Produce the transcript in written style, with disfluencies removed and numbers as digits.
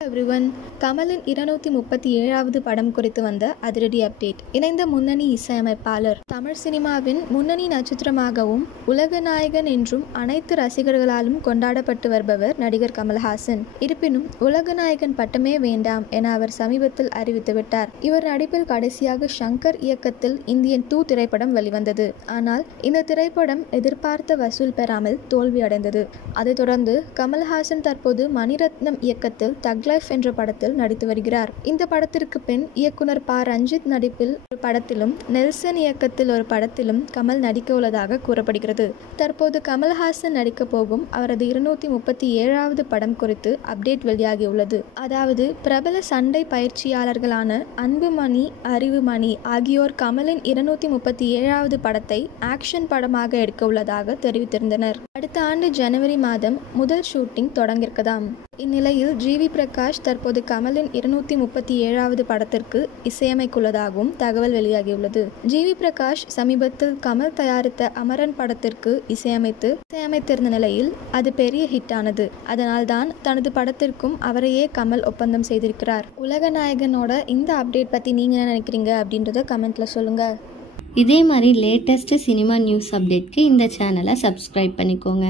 Everyone, கமலின் 237வது படம் குறித்து வந்த அதிரடி அப்டேட். இணைந்த முன்னணி இசையமைப்பாளர். தமிழ் சினிமாவின் முன்னணி நட்சத்திரமாகவும் உலக நாயகன் என்றும் அனைத்து ரசிகர்களாலும் கொண்டாடப்பட்டு வருபவர் நடிகர் கமல்ஹாசன். இருப்பினும் உலக நாயகன் பட்டமே வேண்டாம் என அவர் சமீபத்தில் அறிவித்துவிட்டார். இவர் நடிப்பில் கடைசியாக ஷங்கர் இயக்கத்தில் இந்தியன் 2 திரைப்படம் வெளிவந்தது. ஆனால் இந்த திரைப்படம் எதிர்பார்த்த வசூல் பெறாமல் தோல்வியடைந்தது. அதைத் தொடர்ந்து கமல்ஹாசன் தற்போது மணிரத்னம் இயக்கத்தில் தக் லைஃப் என்ற படத்தில் நடித்து வருகிறார். இந்த படத்திற்கு பின் இயக்குனர் ப. ரஞ்சித் நடிப்பில் ஒரு படத்திலும் நெல்சன் இயக்கத்தில் ஒரு படத்திலும் கமல் நடிக்க உள்ளதாக கூறப்படுகிறது. தற்போது கமல்ஹாசன் நடிக்க போகும் அவரது 237வது படம் குறித்து அப்டேட் வெளியாகியுள்ளது. அதாவது பிரபல சண்டை பயிற்சியாளர்களான அன்புமணி, அறிவுமணி ஆகியோர் கமலின் 237வது படத்தை ஆக்ஷன் படமாக எடுக்க உள்ளதாக தெரிவித்திருந்தனர். அடுத்த ஆண்டு ஜனவரி மாதம் முதல் ஷூட்டிங் தொடங்கியிருக்கதாம். இந்நிலையில் ஜி.வி. பிரகாஷ் தற்போது கமலின் 237வது படத்திற்கு இசையமைக்குள்ளதாகவும் தகவல் வெளியாகியுள்ளது. ஜி.வி. பிரகாஷ் சமீபத்தில் கமல் தயாரித்த அமரன் படத்திற்கு இசையமைத்திருந்த நிலையில் அது பெரிய ஹிட் ஆனது. அதனால்தான் தனது படத்திற்கும் அவரையே கமல் ஒப்பந்தம் செய்திருக்கிறார். உலக நாயகனோட இந்த அப்டேட் பற்றி நீங்கள் என்ன நினைக்கிறீங்க அப்படின்றத கமெண்ட்ல சொல்லுங்க. இதே மாதிரி லேட்டஸ்ட் சினிமா நியூஸ் அப்டேட்க்கு இந்த சேனலை சப்ஸ்கிரைப் பண்ணிக்கோங்க.